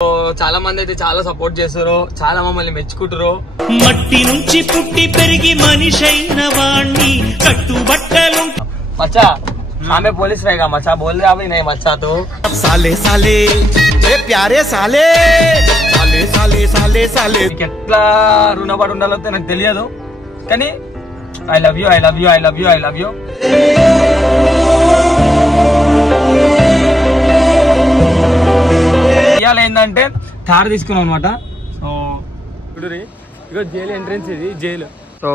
చాలా మంది అయితే చాలా సపోర్ట్ చేస్తారు, చాలా మమ్మల్ని మెచ్చుకుంటారు. మట్టి నుంచి పుట్టి పెరిగి మనిషి అయిన వాణ్ణి కట్టుబట్టలు మచ్చా ఆమె పోలీస్ रहेगा मचा बोल रहा भाई नहीं मचा तो साले साले ए प्यारे साले साले साले साले साले ఎట్లా రుణపడి ఉండాలో నాకు తెలియదు, కానీ I love you I love you I love you I love you. ఇవాళ ఏంటంటే థార్ తీసుకున్నాం అనమాట. సో ఇప్పుడు ఇగో జైలు ఎంట్రెన్స్, ఇది జైలు. సో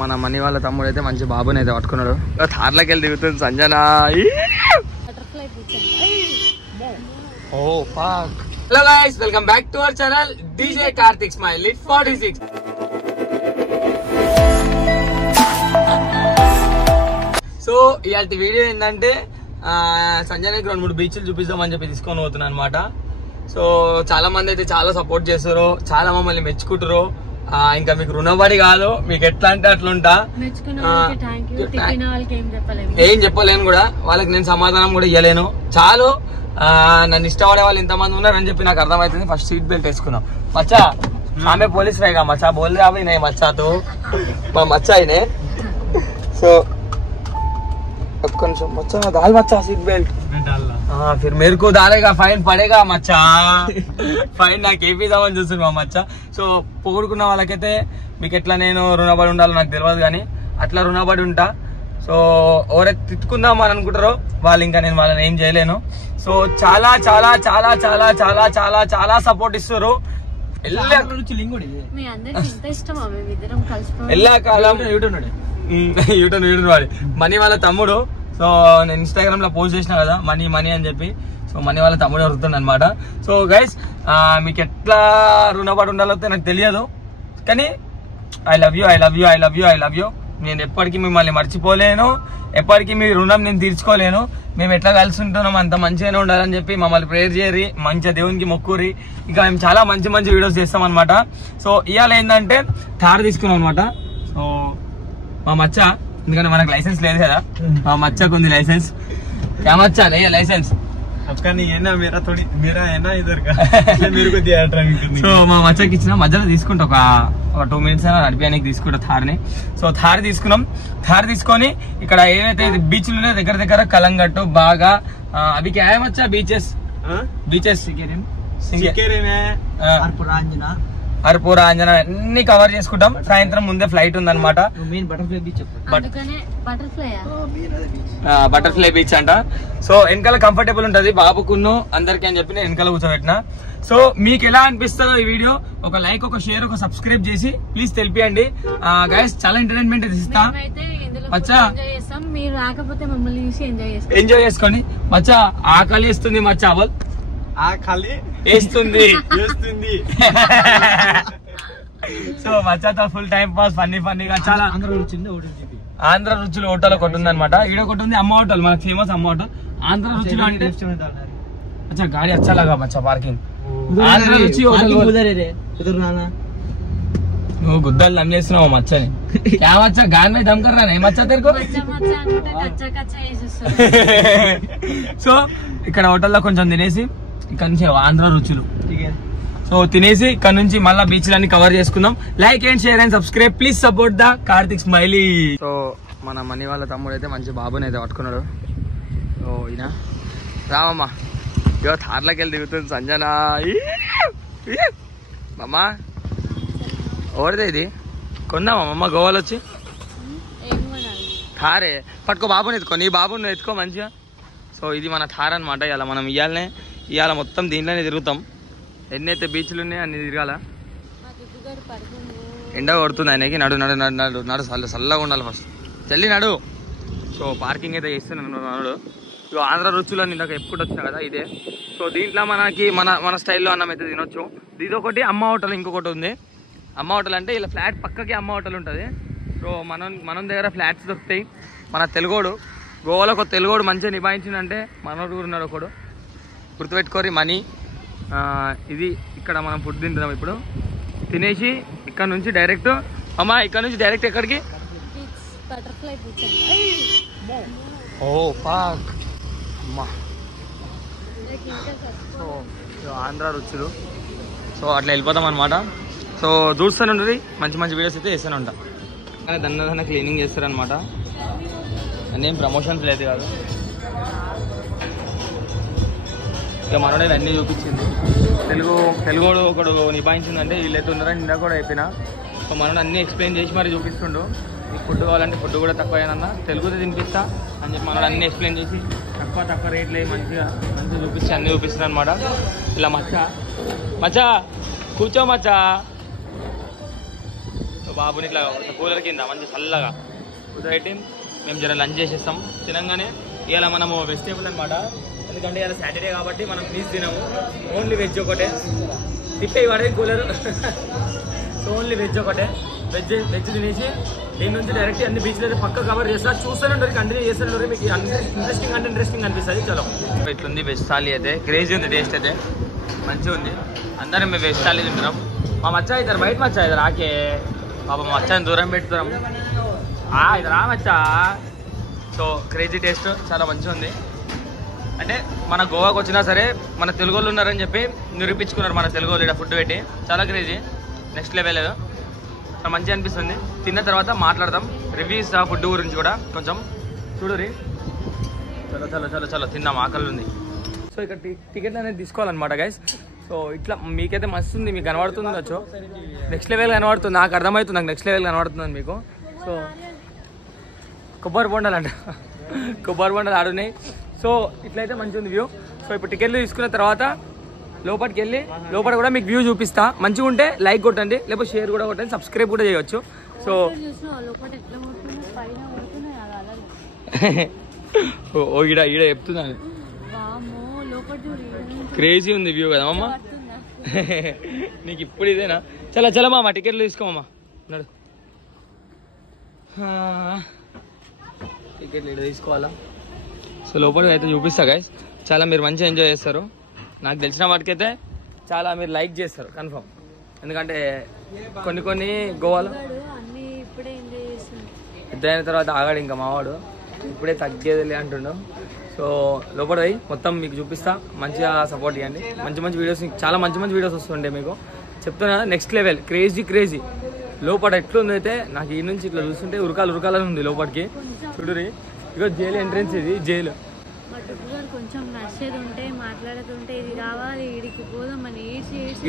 మన మనీ వాళ్ళ తమ్ముడు అయితే మంచి బాబుని అయితే పట్టుకున్నాడు. థార్లోకి వెళ్ళి దిగుతుంది Sanjana. Oh fuck. Hello guys, welcome back to our channel DJ Karthik smile 46. So ఇవాళ వీడియో ఏంటంటే సంజనకి 2-3 బీచ్లు చూపిద్దామని చెప్పి తీసుకొని పోతున్నాను అనమాట. సో చాలా మంది అయితే చాలా సపోర్ట్ చేస్తారు, చాలా మమ్మల్ని మెచ్చుకుంటారు. ఇంకా మీకు రుణపడి కాదు, మీకు ఎట్లా అంటే అట్లుంటా. ఏం చెప్పలేను కూడా, వాళ్ళకి నేను సమాధానం కూడా ఇవ్వలేను. చాలు నన్ను ఇష్టపడే వాళ్ళు ఇంతమంది ఉన్నారని చెప్పి నాకు అర్థమవుతుంది. ఫస్ట్ సీట్ బెల్ట్ వేసుకున్నాం. మచ్చా ఆమె పోలీస్ रहेगा मचा बोल रहा भाई नहीं मचा तो మా మచ్చా అయినే. సో मचा डाल मचा सीट बेल्ट फिर मेरे को डालेगा फाइन पड़ेगा मचा. ఫైన్ నాకు ఏపిద్దామని చూస్తుంది మా మచ్చ. సో పొగుడుకున్న వాళ్ళకైతే మీకు ఎట్లా నేను రుణపడి ఉండాలో నాకు తెలియదు, కానీ అట్లా రుణపడి ఉంటా. సో ఎవరైతే తిట్టుకుందాం అని అనుకుంటారో వాళ్ళు ఇంకా నేను వాళ్ళని ఏం చేయలేను. సో చాలా చాలా చాలా చాలా చాలా చాలా చాలా సపోర్ట్ ఇస్తారు. ఎల్లాకాలం యూట్యూబ్ వాడి మనీ వాళ్ళ తమ్ముడు. సో నేను ఇన్స్టాగ్రామ్ లో పోస్ట్ చేసిన కదా మనీ మనీ అని చెప్పి. సో మనీ వాళ్ళ తమ్ముడు అడుగుతుంది అనమాట. సో గైస్ మీకు ఎట్లా రుణపడి ఉండాలో నాకు తెలియదు, కానీ I love you I love you I love you I love you. నేను ఎప్పటికీ మిమ్మల్ని మర్చిపోలేను, ఎప్పటికీ మీ రుణం నేను తీర్చుకోలేను. మేము ఎట్లా కలిసి ఉంటున్నాం అంత మంచిగానే ఉండాలని చెప్పి మమ్మల్ని ప్రేయర్ చేయరి, మంచిగా దేవునికి మొక్కురి. ఇంకా మేము చాలా మంచి మంచి వీడియోస్ చేస్తాం అనమాట. సో ఇవాళ ఏంటంటే థార్ తీసుకున్నాం అనమాట. సో మా మచ్చ, ఎందుకంటే మనకు లైసెన్స్ లేదు కదా, మా మచ్చకు ఉంది లైసెన్స్. क्या मचा नहीं है लाइसेंस आपका नहीं है ना, मेरा है ना इधर का मेरे को दिया ड्राइविंग करने. సో మా మచ్చకి ఇచ్చిన మధ్యలో తీసుకుంటా ఒక 2 minutes అయినా నడిపేయడానికి తీసుకుంటా థార్ని. సో థార్ తీసుకున్నాం. థార్ తీసుకొని ఇక్కడ ఏవైతే బీచ్లు ఉన్నాయో దగ్గర దగ్గర కలంగట్టు బాగా అవి క్యా మచ్చా బీచెస్ అర్పూర్ ఆంజనా అన్ని కవర్ చేసుకుంటాం. సాయంత్రం ముందే ఫ్లైట్ ఉందన్నమాట. బటర్ఫ్లై బీచ్ అంట. సో వెనకాల కంఫర్టబుల్ ఉంటది బాబుకున్ను అందరికి అని చెప్పి నేను వెనకాల కూర్చోబెట్టిన. సో మీకు ఎలా అనిపిస్తుందో ఈ వీడియో ఒక లైక్, ఒక షేర్, ఒక సబ్స్క్రైబ్ చేసి ప్లీజ్ తెలిపియండి గైస్. చాలా ఎంటర్టైన్మెంట్ ఇస్తా మచ్చా, ఎంజాయ్ చేసుకోండి. మచ్చా ఆకలి వేస్తుంది మచ్చా, అవల్ ఖాళీ వేస్తుంది. సో మచ్చాతో ఫుల్ టైం పాస్ ఫన్నీగా చాలా ఆంధ్ర రుచులు హోటల్ ఒకటి ఉంది అనమాట. ఈడ ఒకటి ఉంది అమ్మ హోటల్, మనకు ఫేమస్ అమ్మ హోటల్. ఆంధ్ర రుచులు అంటే అచ్చా గాడి అచ్చా లగా మచ్చా పార్కింగ్ ఆంధ్ర రుచి హోటల్. నువ్వు గుద్దలు దమ్ చేస్తున్నావు మచ్చని. క్యా మచ్చా గాన్ మీద దమ్ కర్రా మచ్చా తెరుకో. సో ఇక్కడ హోటల్లో కొంచెం తినేసి ఇక్కడ నుంచి ఆంధ్ర రుచులు సో తినేసి ఇక్కడ నుంచి మళ్ళీ బీచ్లన్నీ కవర్ చేసుకుందాం. Like and share and subscribe, please support the Karthik smiley. So మన మనీ వాళ్ళ తమ్ముడు అయితే మంచి బాబుని అయితే పట్టుకున్నాడు. సో ఈయన రామమ్మా ఇగో థార్లోకి వెళ్ళి దిగుతుంది సంజన. అమ్మా ఎవరిదే ఇది? కొన్నామా అమ్మ గోవాలో వచ్చి? థారే పట్టుకో, బాబుని ఎత్తుకో, నీ బాబుని ఎత్తుకో మంచిగా. సో ఇది మన థార్ అనమాట. ఇలా మనం ఇవాళ మొత్తం దీంట్లోనే తిరుగుతాం. ఎన్నైతే బీచ్లు ఉన్నాయో అన్ని తిరగాల. ఎండ కొడుతుంది ఆయనకి. నడు నడు నడు నడు నడు చల్లగా ఉండాలి ఫస్ట్, జల్లి నడు. సో పార్కింగ్ అయితే చేస్తున్నాను నడు. ఇక ఆంధ్ర రుచులు అని ఇందాక ఎప్పుడు వచ్చినా కదా ఇదే. సో దీంట్లో మనకి మన స్టైల్లో అన్నం అయితే తినొచ్చు. ఇదొకటి అమ్మ హోటల్, ఇంకొకటి ఉంది. అమ్మ హోటల్ అంటే ఇలా ఫ్లాట్ పక్కకి అమ్మ హోటల్ ఉంటుంది. సో మనం దగ్గర ఫ్లాట్స్ దొరుకుతాయి. మన తెలుగోడు గోవాలో ఒక తెలుగోడు మంచిగా నిభాయించిందంటే మనోడు కూడా ఉన్నాడు ఒకడు, గుర్తుపెట్టుకోరి మనీ. ఇది ఇక్కడ మనం ఫుడ్ తింటున్నాం. ఇప్పుడు తినేసి ఇక్కడ నుంచి డైరెక్ట్ అమ్మా, ఇక్కడ నుంచి డైరెక్ట్ ఎక్కడికి? ఓ పాక్ అమ్మా. సో ఆంధ్ర రుచులు. సో అట్లా వెళ్ళిపోతాం అనమాట. సో చూస్తూనే ఉంటుంది, మంచి మంచి వీడియోస్ అయితే చేస్తూనే ఉంటాం. కానీ దాన్ని క్లీనింగ్ చేస్తారనమాట. అన్నీ ప్రమోషన్స్ లేదు కాదు. ఇక మనోడే అన్నీ చూపించింది. తెలుగుడు ఒకడు నిభాయించిందంటే వీళ్ళైతే ఉన్నారని నిన్న కూడా అయిపోయినా. సో మనోడు అన్నీ ఎక్స్ప్లెయిన్ చేసి మరి చూపిస్తుండు. మీకు ఫుడ్ కావాలంటే ఫుడ్ కూడా తక్కువ తెలుగుతో తినిపిస్తా అని చెప్పి మనోడు అన్నీ ఎక్స్ప్లెయిన్ చేసి తక్కువ రేట్లు మంచిగా చూపించి అన్నీ చూపిస్తుంది అనమాట. ఇలా మచ్చా కూర్చో మచ్చా. బాబుని ఇట్లా కూలర్ కింద మంచి చల్లగా కూర్చోబెట్టి మేము జర లంచ్ చేసేస్తాం. తినంగానే ఇలా మనము వెజిటేబుల్ అనమాట. ఎందుకంటే ఇలా సాటర్డే కాబట్టి మనం ప్లీజ్ తినము, ఓన్లీ వెజ్ ఒకటే. తిప్పే వాడే కూలర్. సో ఓన్లీ వెజ్ ఒకటే. వెజ్ తినేసి దీని నుంచి డైరెక్ట్ అన్ని బీచ్లు అయితే పక్క కవర్ చేస్తా. చూస్తూనే ఉంటారు, కంటిన్యూ చేస్తూనే ఉంటారు. మీకు ఇంట్రెస్టింగ్ అనిపిస్తుంది. చలో ఇట్లుంది వెజ్ థాలీ అయితే. క్రేజీ ఉంది టేస్ట్ అయితే, మంచిగా ఉంది. అందరం మేము వెజ్ థాలీ తింటున్నాం. మా మచ్చా ఇద్దరు బయట మచ్చా ఇద్దరు ఆకే పాప మచ్చాని దూరం పెడుతున్నాం. ఇద్దరు మచ్చా. సో క్రేజీ టేస్ట్ చాలా మంచిగా ఉంది. అంటే మన గోవాకి వచ్చినా సరే మన తెలుగు వాళ్ళు ఉన్నారని చెప్పి నిరూపించుకున్నారు మన తెలుగు వాళ్ళు ఇక్కడ ఫుడ్ పెట్టి. చాలా క్రేజీ, నెక్స్ట్ లెవెల్. మంచిగా అనిపిస్తుంది. తిన్న తర్వాత మాట్లాడదాం, రివ్యూస్ ఆ ఫుడ్ గురించి కూడా కొంచెం చూడురి. చలో చలో చలో చలో తిన్నాం, ఆకలి ఉంది. సో ఇక్కడ టికెట్లు అనేది తీసుకోవాలన్నమాట గైస్. సో ఇట్లా మీకైతే మస్తు ఉంది, మీకు కనబడుతుంది వచ్చు. నెక్స్ట్ లెవెల్ కనబడుతుంది, నాకు అర్థమవుతుంది. నాకు నెక్స్ట్ లెవెల్ కనబడుతుంది మీకు. సో కొబ్బరి బొండాలు అంట, కొబ్బరి బొండాలు ఆడున్నాయి. సో ఇట్లయితే మంచి ఉంది వ్యూ. సో ఇప్పుడు టికెట్లు తీసుకున్న తర్వాత లోపలికి వెళ్ళి లోపల కూడా మీకు వ్యూ చూపిస్తా. మంచిగా ఉంటే లైక్ కొట్టండి, లేకపోతే షేర్ కూడా కొట్టండి, సబ్స్క్రైబ్ కూడా చేయవచ్చు. సో ఈడ చెప్తున్నాను, క్రేజీ ఉంది వ్యూ కదా అమ్మ. నీకు ఇప్పుడు ఇదేనా? చలో మామ టికెట్లు తీసుకోమమ్మా. నడు, టికెట్లు ఇక్కడ తీసుకోవాలా. సో లోపలికి అయితే చూపిస్తా గైస్. చాలా మీరు మంచిగా ఎంజాయ్ చేస్తారు. నాకు తెలిసిన వాటికైతే చాలా మీరు లైక్ చేస్తారు కన్ఫర్మ్. ఎందుకంటే కొన్ని గోవాలో పెద్ద అయిన తర్వాత ఆగాడు ఇంకా మావాడు, ఇప్పుడే తగ్గేదిలే అంటుండు. సో లోపల పోయి మొత్తం మీకు చూపిస్తా, మంచిగా సపోర్ట్ ఇవ్వండి. మంచి వీడియోస్, చాలా మంచి వీడియోస్ వస్తుండే మీకు చెప్తున్నా. Next level crazy. లోపల ఎట్లుంది అయితే నాకు ఈ నుంచి ఇట్లా చూస్తుంటే ఉరకాలని ఉంది లోపలికి. చూడురి, ఇగో జైలు ఎంట్రెన్స్, ఇది జైలు. కొంచెం నచ్చేది ఉంటే మాట్లాడుతుంటే ఇది కావాలి ఇడికి పోదామని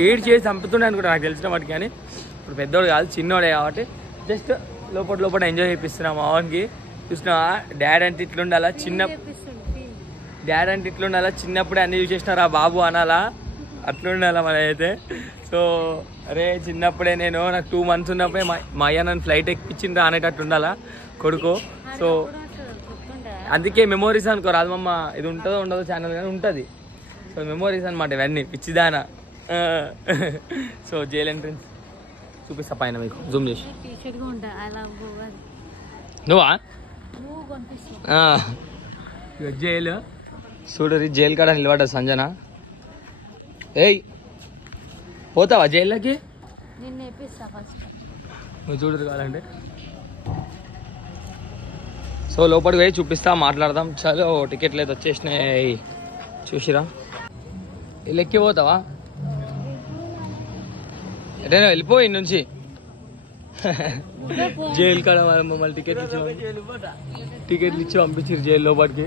ఏడ్ చేసి చంపుతుండే అనుకుంటా నాకు తెలిసిన వాటికి. కానీ ఇప్పుడు పెద్దోడు కాదు, చిన్నోడే కాబట్టి జస్ట్ లోపల ఎంజాయ్ చేపిస్తున్నా మా వానికి. చూసినా డాడ్ అంటే ఇట్లుండాలా, చిన్నప్పుడే అన్ని చూసేసినారా బాబు అనాలా, అట్లుండాలా మన అయితే. సో అరే చిన్నప్పుడే నాకు 2 months ఉన్నప్పుడే మా అయ్య నన్ను ఫ్లైట్ ఎక్కించిండ్రా అనేటట్టు ఉండాలా కొడుకు. సో అందుకే మెమోరీస్ అనుకో రాదు మమ్మ. ఇది ఉంటుందో ఉండదో ఛానల్ కానీ ఉంటుంది. సో మెమోరీస్ అనమాట ఇవన్నీ, పిచ్చిదానా. సో జైల్ ఎంట్రెన్స్ చూపిస్తా పైన మీకు జూమ్ చేసి. నువ్వా జైలు చూడరి, జైలు కాడ నిలబడ్డా సంజన. ఏయ్ పోతావా జైల్లోకి? నువ్వు చూడరు కాదండి. సో లోపలికి పోయి చూపిస్తా, మాట్లాడదాం. చలో టికెట్లు అయితే వచ్చేసినాయి చూసిరా. ఎక్కి పోతావా? ఎటైనా వెళ్ళిపో ఇన్ని నుంచి. జైలు కాడ మమ్మల్ని టికెట్లు ఇచ్చి పంపించారు జైలు లోపలికి.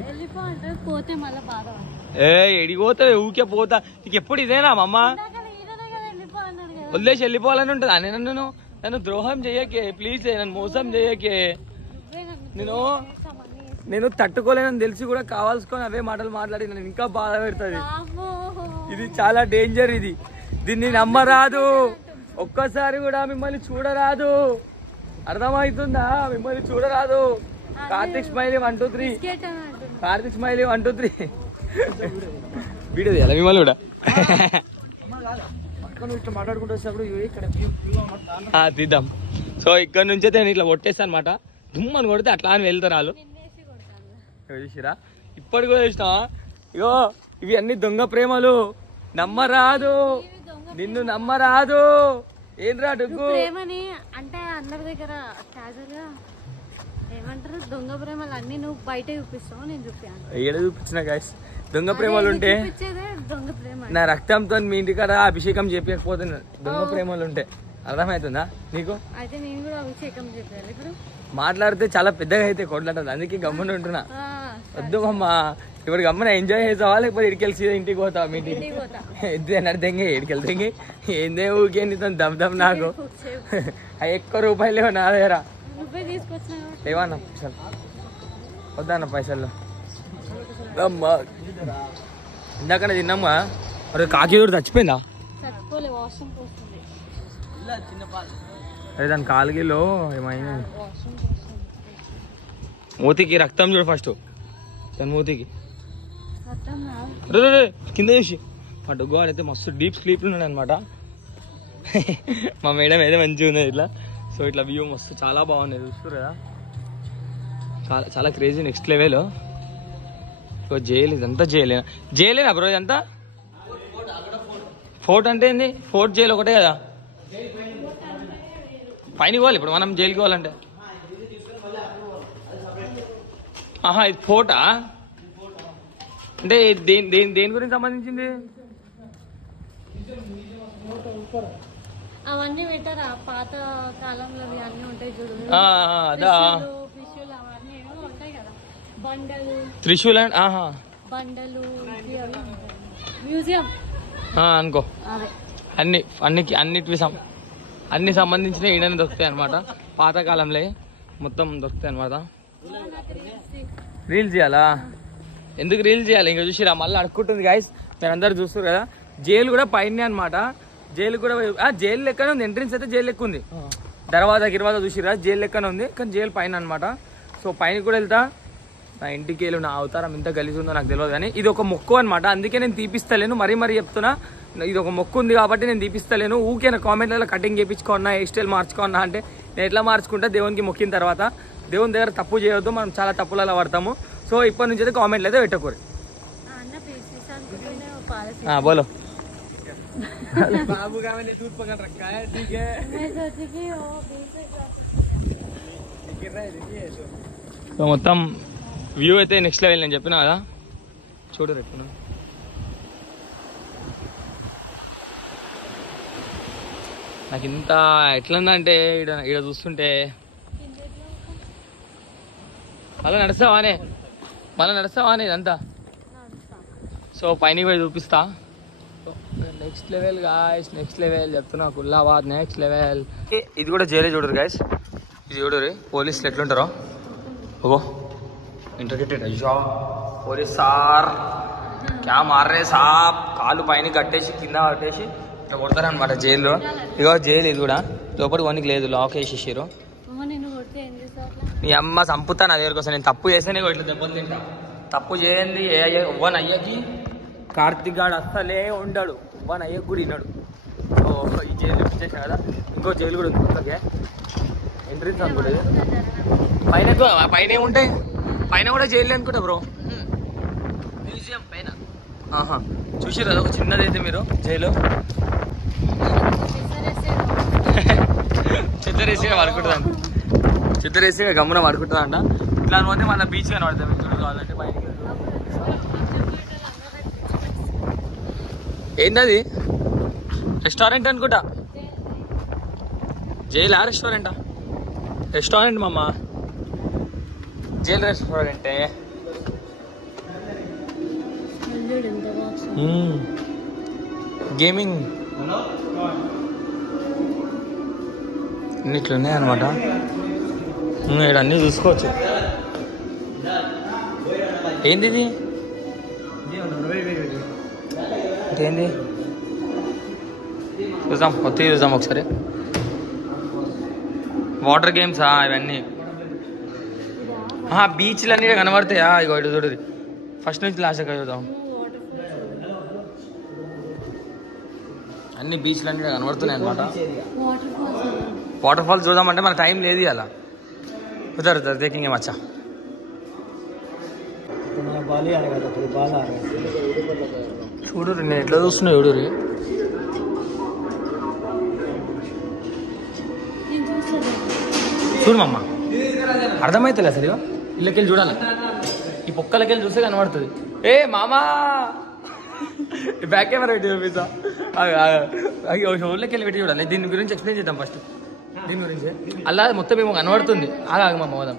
ఎడికి పోతావు? ఊకే పోతా. నీకు ఎప్పుడు ఇదేనా మమ్మ? వదిలేసి వెళ్ళిపోవాలని ఉంటుంది. నన్ను ద్రోహం చెయ్యకే ప్లీజ్, నన్ను మోసం చెయ్యకే. నేను తట్టుకోలేనని తెలిసి కూడా కావాల్సుకొని అవే మాటలు మాట్లాడి నన్ను ఇంకా బాధ పెడుతుంది. ఇది చాలా డేంజర్. దీన్ని నమ్మరాదు. ఒక్కసారి కూడా మిమ్మల్ని చూడరాదు, అర్థమవుతుందా? మిమ్మల్ని చూడరాదు. Karthik smiley 1 2 3, Karthik smiley 1 2 3. Video తీయాలి మిమ్మల్ని కూడా తీద్దాం. సో ఇక్కడ నుంచి అయితే నేను ఇట్లా కొట్టేస్తా అనమాట. దుమ్మని కొడితే అట్లా అని వెళ్తారు వాళ్ళు. చూసిరా ఇప్పటి కూడా చూసినావా? ఇగో ఇవి అన్ని దొంగ ప్రేమలు, నమ్మరాదు, నిన్ను ఏమంటారు దొంగ ప్రేమలు అన్ని నువ్వు బయట చూపిస్తావు, నేను చూపించాను. ఏడ చూపించిన గాయస్ దొంగ ప్రేమలు ఉంటే చూపించేదే దొంగ ప్రేమ. నా రక్తంతో మీ ఇంటికాడ అభిషేకం చెప్పకపోతే దొంగ ప్రేమలు ఉంటే అర్థమవుతుందా నీకు? అయితే నేను కూడా అభిషేకం చెప్పాలి. ఇప్పుడు మాట్లాడితే చాలా పెద్దగా అయితే కొట్లాడుతుంది, అందుకే గమ్మున ఉంటున్నా. వద్దు అమ్మ, ఇప్పుడు గమ్మున ఎంజాయ్ చేసావా లేకపోతే ఇడికెళ్ళి సీదా ఇంటికి పోతావా? మీ ఇంటికి ఇద్దరు అర్థంగా ఇడికెళ్తే ఏందే ఊకే నీతో దమ్ దమ్ నాకు ఎక్కువ రూపాయలు లేవు నా దగ్గర. లేవన్నా పైసలు వద్దన్న పైసలు అమ్మా. ఇందాక తిన్నామ్మా. అరే కాకి కూడా చచ్చిపోయిందా? అదే దాని కాలుగిలో ఏమైంది? మూతికి రక్తం చూడు ఫస్ట్, దాని మూతికి కింద చూసి అటు గోడ అయితే మస్తు డీప్ స్లీప్ ఉన్నాడు అనమాట. మా మేడం ఏదో మంచిగా ఉన్నది ఇట్లా. సో ఇట్లా వ్యూ మస్తు చాలా బాగున్నాయి, చూస్తారు కదా, చాలా చాలా క్రేజీ నెక్స్ట్ లెవెల్. జైలు ఇదంతా జైలేనా బ్రో ఇదంతా? ఫోర్ట్ అంటే ఏంది? ఫోర్ట్ జైలు ఒకటే కదా, పైన పోవాలి ఇప్పుడు మనం జైలుకి పోవాలంటే. ఆహా ఇది ఫోర్టా? అంటే దేని గురించి సంబంధించింది? అవన్నీ పెట్టారా పాత కాలంలో అన్ని ఉంటాయి చూడు, అదా అవన్నీ ఉంటాయి కదా, బండలు త్రిశూల్ అండ్ బండలు మ్యూజియం అనుకో. అన్ని సంబంధించిన ఈడనే దొరుకుతాయి అనమాట. పాతకాలంలో మొత్తం దొరుకుతాయి అనమాట. రీల్స్ చేయాలా? ఎందుకు రీల్స్ చేయాలి? ఇంకా చూసిరా మళ్ళీ అడుక్కుంటుంది గాయస్, మీరు అందరు చూస్తారు కదా. జైలు కూడా పైన అనమాట. జైలు కూడా జైలు లెక్కనే ఉంది, ఎంట్రెన్స్ అయితే జైలు లెక్క ఉంది. దర్వాజా చూసిరా జైలు లెక్కనే ఉంది, కానీ జైలు పైన అనమాట. సో పైన కూడా వెళ్తా. నా ఇంటికి వెళ్ళి నా అవతారం ఎంత గలీజ్ ఉందో నాకు తెలియదు, కానీ ఇది ఒక మొక్కు అనమాట. అందుకే నేను తీపిస్తలేను, మరీ చెప్తున్నా. ఇది ఒక మొక్కు ఉంది కాబట్టి నేను తీపిస్తలేను. ఊకే నా కామెంట్లలో కటింగ్ చేయించుకున్నా, హెయిర్ స్టైల్ మార్చుకున్నా అంటే నేను ఎట్లా మార్చుకుంటా? దేవునికి మొక్కిన తర్వాత దేవుని దగ్గర తప్పు చేయొద్దు, మనం చాలా తప్పులలో పడతాము. సో ఇప్పటి నుంచి అయితే కామెంట్లు అయితే పెట్టకూడదు. బోలో బాబు సో మొత్తం వ్యూ అయితే నెక్స్ట్ లెవెల్ నేను చెప్పినా కదా, చూడు రేపు. నాకు ఇంత ఎట్లుందంటే ఈడ చూస్తుంటే మళ్ళీ నడుస్తావానే ఇదంతా. సో పైన పోయి చూపిస్తా. Next level guys, next level చెప్తున్నా, కుల్లాబాద్ నెక్స్ట్ లెవెల్. ఇది కూడా జైలే చూడరు గాయస్, ఇది చూడరు పోలీసులు ఎట్లుంటారో. ఓ ఇంటర్గేటెడ్ అయ్యా పోలీస్ సార్ క్యా మారే సాబ్, కాళ్ళు పైన కట్టేసి కింద కట్టేసి ఇట్లా కొడతారనమాట జైల్లో. ఇగో జైలు ఇది కూడా, లోపలికి వనికి లేదు, లాక్ వేసేసారు. నీ అమ్మ చంపుతా నా దగ్గర కోసం. నేను తప్పు చేస్తేనే ఇట్లా దెబ్బలు తింటా. తప్పు చేయండి ఇవ్వని అయ్యకి కార్తిక్ గాడు అస్సలే ఉండడు, ఇవ్వని అయ్యకి కూడా విన్నాడు. సో ఈ జైలు ఇచ్చేసా కదా, ఇంకో జైలు కూడా ఉంది ఓకే. ఎంట్రీస్ అనుకుంటే పైన ఏముంటాయి? పైన కూడా జైలు అనుకుంటా బ్రో, మ్యూజియం పైన. చూసారు కదా ఒక చిన్నదైతే మీరు జైలు. చిత్తరేసిగా పడుకుంటుందంట, చిత్తరేసిగా గమ్మున పడుకుంటుందంట. ఇట్లా పోతే మళ్ళీ బీచ్ కనబడతాయి మీకు చూడు కావాలంటే. పైన ఏంటది? రెస్టారెంట్ అనుకుంటా. జైలా రెస్టారెంటా? రెస్టారెంట్ మామ, జైల్ రెస్టారెంటే. గేమింగ్ ఇట్లా ఉన్నాయి అనమాట. ఇక్కడ అన్నీ చూసుకోవచ్చు. ఏంది ఇది? ఏంది చూద్దాం, కొత్తగా చూద్దాం ఒకసారి. వాటర్ గేమ్సా ఇవన్నీ? బీచ్లు అన్నీ కనబడతాయా? ఇగో ఇటు చూడు, ఫస్ట్ నుంచి లాస్ట్ ఎక్కడ చూద్దాం. అన్ని బీచ్లు అన్నీ కనబడుతున్నాయి అనమాట. వాటర్ ఫాల్స్ చూద్దామంటే మన టైం లేదు అలా. కుదరదు దేకింగే మచ్చా. చూడు నేను ఎట్లా చూస్తున్నా చూడు. చూడు మమ్మ అర్థమైతే సరే ఇళ్ళకెళ్ళి చూడాలి ఈ పొక్కలకెళ్ళి చూస్తే కనబడుతుంది ఏ మామా బ్యాక్ కెమెరా పెట్టి చూపిస్తా షోల్లోకి వెళ్ళి పెట్టి చూడాలి దీని గురించి ఎక్స్ప్లెయిన్ చేద్దాం ఫస్ట్ దీని గురించి అలా మొత్తం ఏమో కనబడుతుంది ఆగా మా మోదం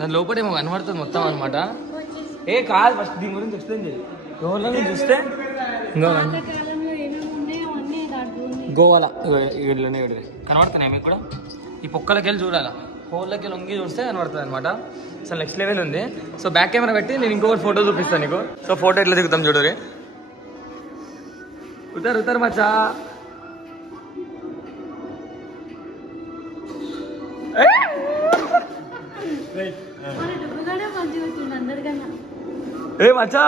దాని లోపల ఏమో కనబడుతుంది మొత్తం అనమాట ఏ కాదు ఫస్ట్ దీని గురించి ఎక్స్ప్లెయిన్ చేయాలి షోల్లో చూస్తే గోవాలా కనబడుతున్నాయి మీకు కూడా ఈ పొక్కలకి వెళ్ళి చూడాలా హోల్లోకి వెళ్ళి వంగి చూస్తే కనబడుతుంది అనమాట అసలు నెక్స్ట్ లెవెల్ ఉంది సో బ్యాక్ కెమెరా పెట్టి నేను ఇంకొకటి ఫోటో చూపిస్తాను నీకు సో ఫోటో ఎట్లా దిగుతాం చూడరే ఉతారు మచ్చా ఏ మచ్చా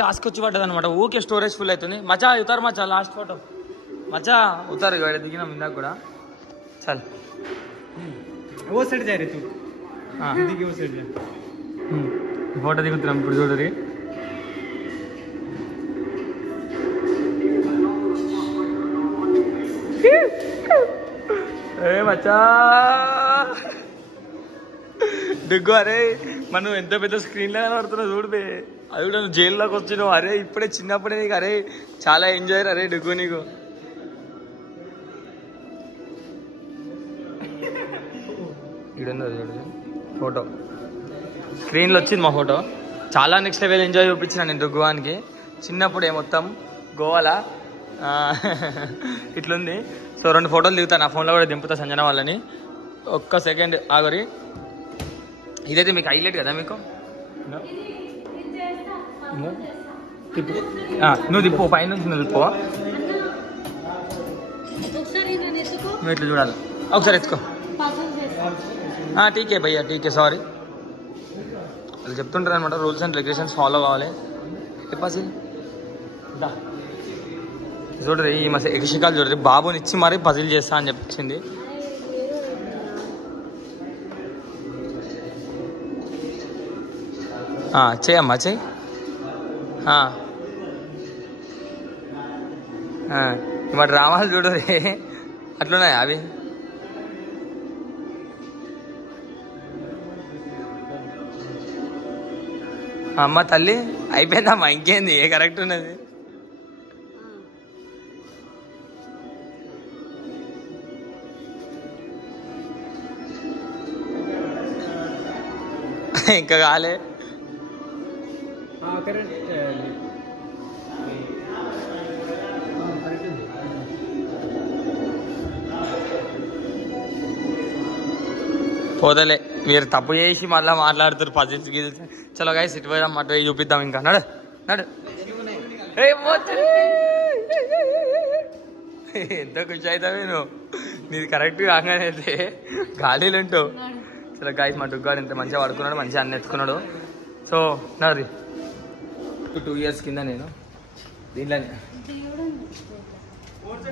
టాస్క్ వచ్చి పడ్డది అనమాట ఊకే స్టోరేజ్ ఫుల్ అవుతుంది మచ్చా ఉతారు మచ్చా లాస్ట్ ఫోటో మచ్చా ఉతారు దిగినాం ఇందాక కూడా చల్ वो साइड जा रहे तू दीदी की वो साइड जा ఫోటో దిగుతున్నాం ఇప్పుడు చూడరి ఏ మచ్చా దిగ్గు అరే మనం ఎంత పెద్ద స్క్రీన్ లో కనబడుతున్నావు చూడబే అది కూడా నువ్వు జైల్లోకి వచ్చినావు అరే ఇప్పుడే చిన్నప్పుడే నీకు అరే చాలా ఎంజాయ్ అరే డిగ్గు నీకు ఇడుంది చూడు ఫోటో స్క్రీన్లో వచ్చింది మా ఫోటో చాలా నెక్స్ట్ లెవెల్ ఎంజాయ్ చూపించిన నేను దుగ్గువానికి చిన్నప్పుడే మొత్తం గోవాలా ఇట్లుంది సో 2 ఫోటోలు దిగుతాను నా ఫోన్లో కూడా దింపుతా సంజన వాళ్ళని ఒక్క సెకండ్ ఆగరి ఇదైతే మీకు హైలైట్ కదా మీకు నువ్వు తిప్పు పైన నుంచి నువ్వు తిప్పు నువ్వు ఇట్లా చూడాలి ఒకసారి ఎత్తుకో టీకే భయ్యా టీకే సారీ వాళ్ళు చెప్తుంటారు అనమాట రూల్స్ అండ్ రెగ్యులేషన్స్ ఫాలో కావాలి చెప్పాసి చూడరు ఈ మా యక్షకాలు చూడరు బాబుని ఇచ్చి మరీ పజిల్ చేస్తా అని చెప్పించింది చేయమ్మా చెయ్యి మా డ్రామాలు చూడరే అట్లున్నాయి అవి అమ్మ తల్లి అయిపోయిందమ్మా ఇంకేంది ఏ కరెక్ట్ ఉన్నది ఇంకా కాలే పోదలే మీరు తప్పు చేసి మళ్ళీ మాట్లాడుతారు పజిల్స్ గిల్స్ చలో గైస్ ఇటు పోయినా మాట చూపిద్దాం ఇంకా నడు నడు ఎంత ఖుషి అవుతావు నువ్వు నీది కరెక్ట్ కాగానే అయితే గాడీలు ఉంటావు చలో గైస్ మా డుగ్గాడు ఇంత మంచిగా పడుకున్నాడు మంచిగా అన్ని ఎత్తుకున్నాడు సో నాది 2 years కింద నేను దీంట్లోనే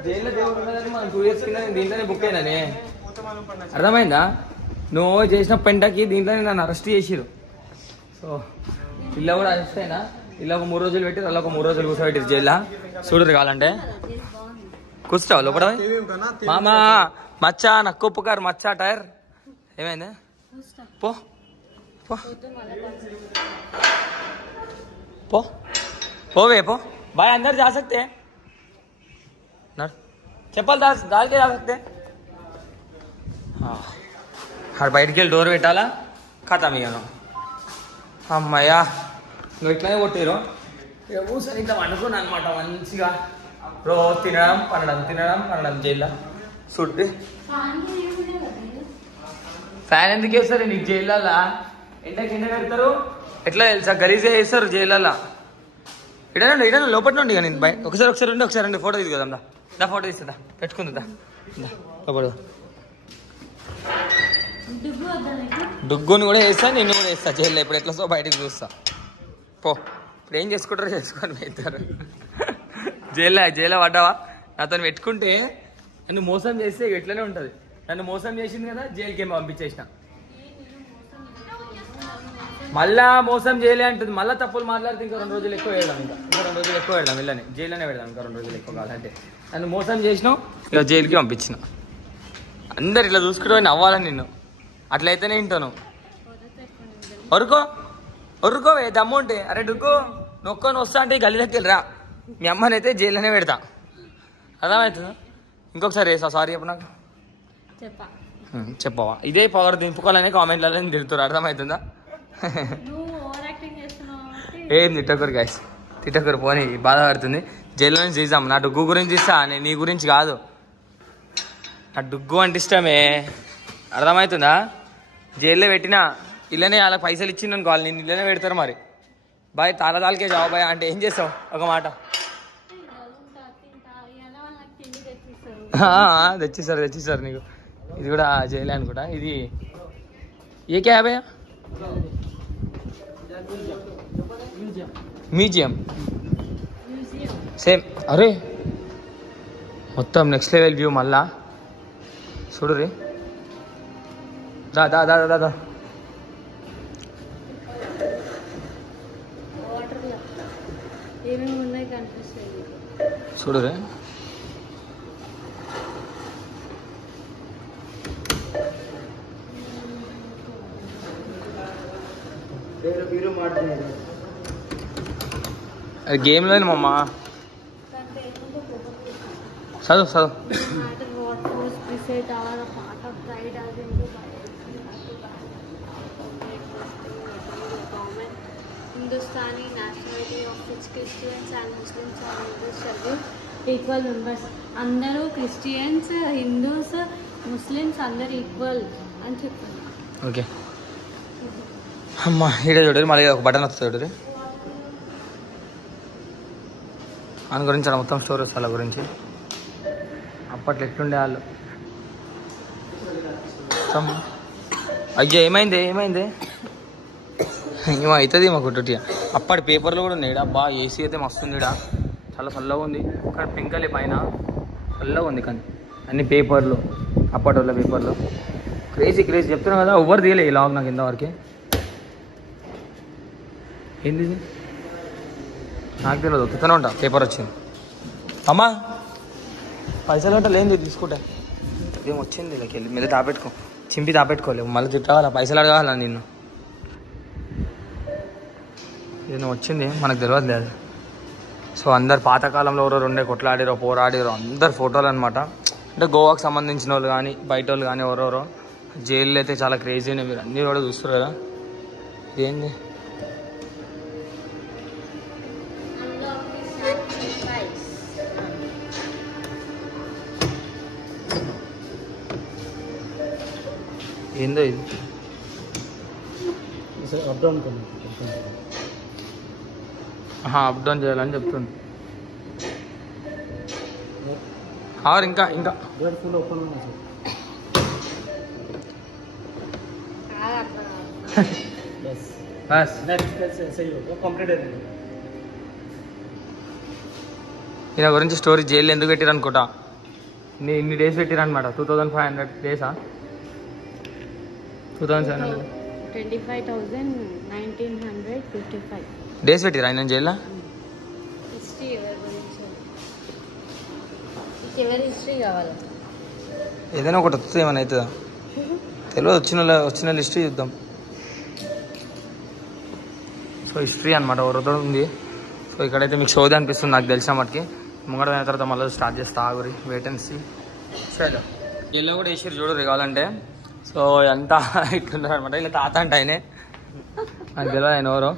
జైల్లో దేవుడు మనం 2 years కింద నేను దీంట్లోనే బుక్ అయినానే అర్థమైందా నువ్వు చేసిన పెంటకి దీంట్లోనే నన్ను అరెస్ట్ చేసిరు సో ఇలా కూడా అరెస్ట్ అయినా ఇలా ఒక 3 రోజులు పెట్టి అలా ఒక 3 రోజులు కూర్చోబెట్టిరు జైల్లో చూడరు కావాలంటే కూర్చుంటావు లోపల మామా మచ్చా నక్కు ఉప్పుకారు మచ్చా టైర్ ఏమైంది పో పో పో పోవే పో भाई अंदर जा सकते हैं चप्पल डाल के जा सकते हैं हाँ బయటికి వెళ్ళి డోర్ పెట్టాలా ఖతం ఇయ్యను అమ్మయ్యా నువ్వు ఇట్లానే కొట్టారు కూర్చొని ఇట్లా వండుకున్నాను అనమాట మంచిగా రోజు తినడం పండడం జైల్లో సుట్టి ఫ్యాన్ ఎందుకు వేస్తారు నీకు జైల్లో ఎండకి ఎండ పెడతారు ఎట్లా తెలుసా గలీజే వేస్తారు జైల్లో ఇడ లోపల నుండి ఇక నేను బయట ఒకసారి రండి ఫోటో తీసుకుందాం దా ఫోటో తీస్తుందా పెట్టుకుందా లోపల డుగ్గుని కూడా వేస్తా నిన్ను కూడా వేస్తా జైల్లో ఇప్పుడు ఎట్లా సో బయటకు చూస్తా పో ఇప్పుడు ఏం చేసుకుంటారో చేసుకొని వెళ్తారు జైల్లో పడ్డావా నాతో పెట్టుకుంటే నన్ను మోసం చేస్తే ఎట్లనే ఉంటుంది నన్ను మోసం చేసింది కదా జైలుకి ఏమో పంపించేసిన మళ్ళా మోసం చేయలే అంటుంది, మళ్ళీ తప్పులు మాట్లాడితే ఇంకా 2 రోజులు ఎక్కువ వేయడం, ఇంకా 2 రోజులు ఎక్కువ వేయడం, వీళ్ళని జైల్లోనే పెడదాం ఇంకా 2 రోజులు ఎక్కువ కావాలంటే. నన్ను మోసం చేసినావు, ఇక జైలుకి పంపించిన. అందరు ఇట్లా చూసుకుంటూ నవ్వాలని నిన్ను, అట్లయితేనే వింటాను. ఒరుకోవే దమ్ము ఉంటే, అరే డుక్కో నొక్కొని వస్తా అంటే గల్లి దగ్గర రా, మీ అమ్మనైతే జైల్లోనే పెడతా, అర్థమవుతుందా? ఇంకొకసారి వేసా సారీ చెప్పు నాకు, చెప్పవా? ఇదే పవర్ దింపుకోవాలనే కామెంట్లలో తిడుతున్నారు, అర్థమవుతుందా? ఏం తిట్టకూరు గాయస్, తిట్టకూరు, పోనీ బాధపడుతుంది. జైల్లో నుంచి తీసాం, నా డుగ్గు గురించి ఇస్తా, నేను నీ గురించి కాదు. నా డుగ్గు అంటే ఇష్టమే, అర్థమవుతుందా? జైల్లో పెట్టినా ఇళ్ళనే అలా పైసలు ఇచ్చింది అనుకో, వాళ్ళు నేను ఇళ్ళనే పెడతారు. మరి బాయ్ తాళదాలకే జాబ్ బాయ్ అంటే ఏం చేస్తావు? ఒక మాట తెచ్చిస్తారు నీకు. ఇది కూడా జైలే అనుకుంటా. ఇది ఏ క్యాబ్ మ్యూజియం సేమ్. అరే మొత్తం నెక్స్ట్ లెవెల్ వ్యూ. మళ్ళా చూడు రే, దా దా దా దా దా. చూడు రే, అది గేమ్లో మమ్మ. చదువు Hindustani nationality of which Christians and Muslims and Hindus shall be equal members. అందరూ క్రిస్టియన్స్, హిందూస్, ముస్లిమ్స్ అందరు ఈక్వల్ అని చెప్పారు. ఓకే అమ్మా, ఈడ చూడరు మళ్ళీ ఒక బటన్ వస్తుంది చూడరు. దాని గురించి అలా మొత్తం స్టోరీ వస్తుంది, వాళ్ళ గురించి అప్పట్లో ఎట్లుండే వాళ్ళు. అయ్యో ఏమైంది ఏమవుతుంది మాకు టొట్టి. అప్పటి పేపర్లు కూడా ఉన్నాయి బా, ఏసీ అయితే మస్తుంది, చాలా చల్లగా ఉంది. కానీ పెంకలే పైన చల్లగా ఉంది, కానీ అన్ని పేపర్లు, అప్పటి వాళ్ళ పేపర్లు. క్రేజీ చెప్తున్నాను కదా, ఎవరు తీయలే ఈ లాగ్ నాకు ఇంతవరకు. ఏంది నాకు తెలియదు, ఒత్తుతూనే ఉంటా. పేపర్ వచ్చింది అమ్మా, పైసలు అంటే లేని తీసుకుంటా. ఏం వచ్చింది ఇలా వెళ్ళి మీద దాపెట్టుకో, చింపి దాపెట్టుకోలేవు, మళ్ళీ తిట్టావాలా, పైసలు అడగాల నిన్ను. ఏదో వచ్చింది మనకు తెలియదు లేదు. సో అందరు పాతకాలంలో ఎవరో రెండే కొట్లాడిరో పోరాడిరో అందరు ఫోటోలు అనమాట. అంటే గోవాకు సంబంధించిన వాళ్ళు కానీ బయట వాళ్ళు కానీ ఎవరెవరో జైల్లో అయితే చాలా క్రేజీనే. మీరు అన్నీ కూడా చూస్తారు కదా. ఇదేంది ఏందో ఇది? అప్ డౌన్ చేయాలని చెప్తుంది. ఇంకా ఈయన గురించి స్టోరీ జైలు ఎందుకు పెట్టిరు అనుకుంటా. ఇన్ని డేస్ పెట్టిరు అనమాట. 2500 డేసా 2700 25,1955 డేస్ పెట్టిరా ఆయన జైల్లో. ఏదైనా ఒకటి వస్తుంది, ఏమైనా అవుతుందా తెలియదు. వచ్చిన హిస్టరీ చూద్దాం. సో హిస్టరీ అనమాట ఎవరితో ఉంది. సో ఇక్కడైతే మీకు షోది అనిపిస్తుంది నాకు తెలిసిన మటుకి. ముంగడ అయిన తర్వాత మళ్ళీ స్టార్ట్ చేస్తా, ఆగురి వెయిట్ అండ్ సీ. చలో జైల్లో కూడా వేసారు చూడరు కావాలంటే. సో అంతా ఇట్లున్నారు అనమాట. ఇలా తాత అంటే ఆయనే, నాకు తెలియదు ఆయన ఎవరో.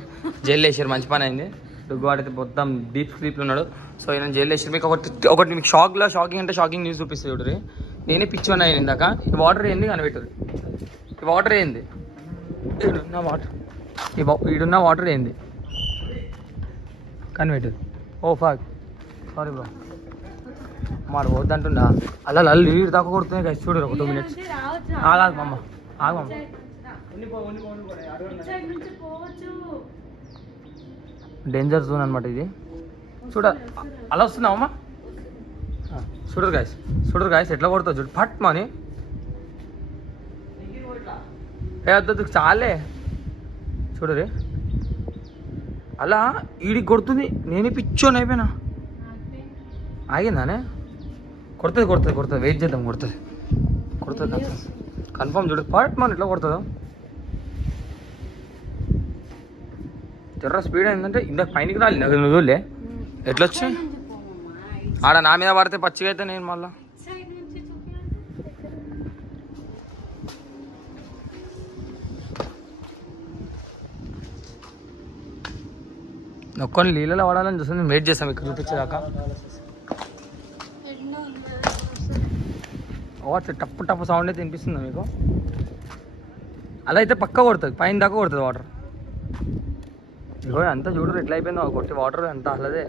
జైలు వేసారు, మంచి పని అయింది. డుగ్గువాడైతే మొత్తం డీప్ స్లీప్లో ఉన్నాడు. సో ఈయన జైలు వేసారు. మీకు ఒకటి మీకు షాకింగ్ అంటే షాకింగ్ న్యూస్ చూపిస్తుంది చూడరు. నేనే పిచ్చోన్నా ఇందాక. ఈ వాటర్ ఏంది కనిపెట్టరు. ఈ వాటర్ ఏంది? ఈడున్న వాటర్ ఏంది కనిపెట్టరు. ఓ ఫాక్, సారీ బ్రో, మాట వద్దంటుండా. అలా నీరు దాకా కొడుతున్నాయి కదా, చూడరు. ఒక 2 minutes ఆగాదు మమ్మ, ఆగమ్మ. డేంజర్ జోన్ అనమాట ఇది. చూడ అలా వస్తుందా అమ్మ? చూడరు గాయస్ ఎట్లా కొడుతుంది చూడు, ఫట్ మని. ఏ వద్దు చాలే, చూడరే అలా ఈడికి కొడుతుంది. నేను పిచ్చోని అయిపోయినా. ఆగిందానే? కొడుతుంది వెయిట్ చేద్దాం. కొడుతుంది కన్ఫర్మ్. చూడు పార్ట్ మన ఎట్లా కొడుతుందో. తెర్ర స్పీడ్ ఏంటంటే ఇందాక పైనకి రాలి నువ్వు చూడలే ఎట్లా వచ్చి ఆడ నా మీద పడితే పచ్చిగా అయితే నేను మళ్ళా నొక్కొని నీళ్ళలో పడాలని చూస్తుంది. వెయిట్ చేస్తాం ఇక్కడ చూపించేదాకా. వాటర్ టప్పు టప్పు సౌండ్ అయితే వినిపిస్తుందా మీకు? అలా అయితే పక్క కొడుతుంది, పైన దాకా కొడుతుంది వాటర్. ఇగో అంతా చూడరు ఎట్లా అయిపోయిందో కొట్టి వాటర్ అంతా అసలదే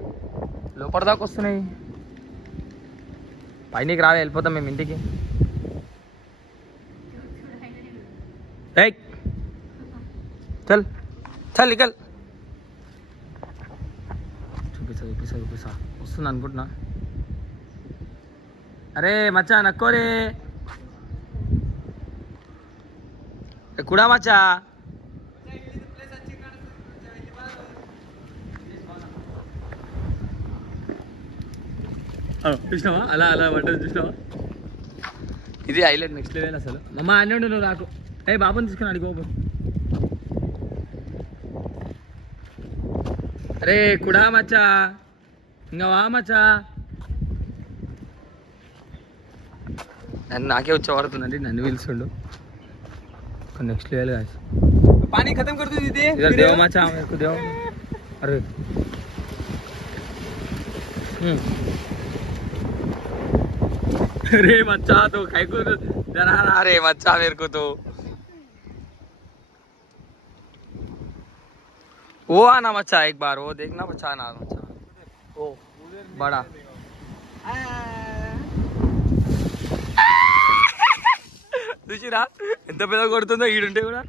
లోపల దాకా వస్తున్నాయి. పైనకి రావే వెళ్ళిపోతాం మేము ఇంటికి. చల్ చల్ ఇకల్ చూపిస్తా వస్తుంది అనుకుంటున్నా. అరే మచ్చా నక్కోరే కూడా మచ్చా. చూసినావా అలా పడ్డది చూసినావా? ఇది హైలైట్ నెక్స్ట్ లెవెల్ అసలు. మమ్మ అన్నీ ఉండు నువ్వు నాకు. బాబుని తీసుకుని అడిగోబు. అరే కుడా మచ్చా ఇంకా వా మచ్చా. నన్ను నాకే వచ్చి పడుతుందండి, నన్ను పిలుస్తుండు. నెక్స్ట్ లెవెల్ కాదు. पानी खत्म कर दो दीदी इधर देव मचा मेरे को देव. अरे अरे मचा तो खाई को जरा ना रे मचा मेरे को तो वो आना मचा एक बार वो देखना मचा ना मचा ओ बड़ा చూసిరా ఎంత పెద్ద కొడుతుందో ఈడుంటే కూడా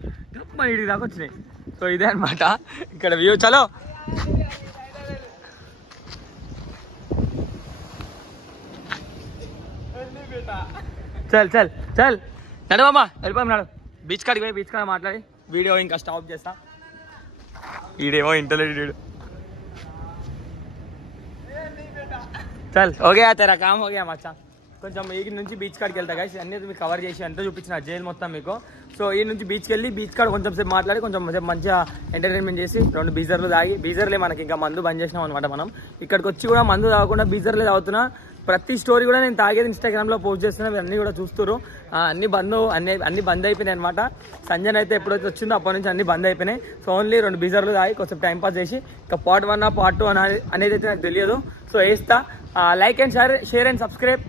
మన ఈడికి దాకా వచ్చినాయి. సో ఇదే అనమాట ఇక్కడ వ్యూ. చలో చల్ చల్ చల్ నడవమ్మా వెళ్ళిపోయాం. నడు బీచ్ కాడికి పోయి బీచ్ కాడ మాట్లాడి వీడియో ఇంకా స్టాప్ చేస్తా. ఈడేమో ఇంటర్నెట్ చల్ ఓకే తెరా కామ్ హో గయా మచ్చా. కొంచెం ఈ నుంచి బీచ్ కాడికి వెళ్తా గైస్. అన్నీ మీకు కవర్ చేసి అంతా చూపించిన జైలు మొత్తం మీకు. సో ఈ నుంచి బీచ్కి వెళ్ళి బీచ్ కాడ కొంచెం సేపు మాట్లాడి కొంచెం సేపు మంచిగా ఎంటర్టైన్మెంట్ చేసి 2 బీజర్లు తాగి, బీజర్లే మనకి ఇంకా మందు బంద్ చేసినాం అనమాట. మనం ఇక్కడికి వచ్చి కూడా మందు తాగకుండా బీజర్లే తాగుతున్నా. ప్రతి స్టోరీ కూడా నేను తాగేది ఇన్స్టాగ్రామ్లో పోస్ట్ చేస్తున్నా. మీరు అన్నీ కూడా చూస్తారు. అన్ని బంద్ అయిపోయినాయి అనమాట. సంజయ్ అయితే ఎప్పుడైతే వచ్చిందో అప్పటి నుంచి అన్ని బంద్ అయిపోయినాయి. సో ఓన్లీ 2 బీజర్లు తాగి కొంచెం టైంపాస్ చేసి ఇంకా పార్ట్ 1 పార్ట్ 2 అనేది అయితే నాకు తెలియదు. సో వేస్తా. Like and share and subscribe.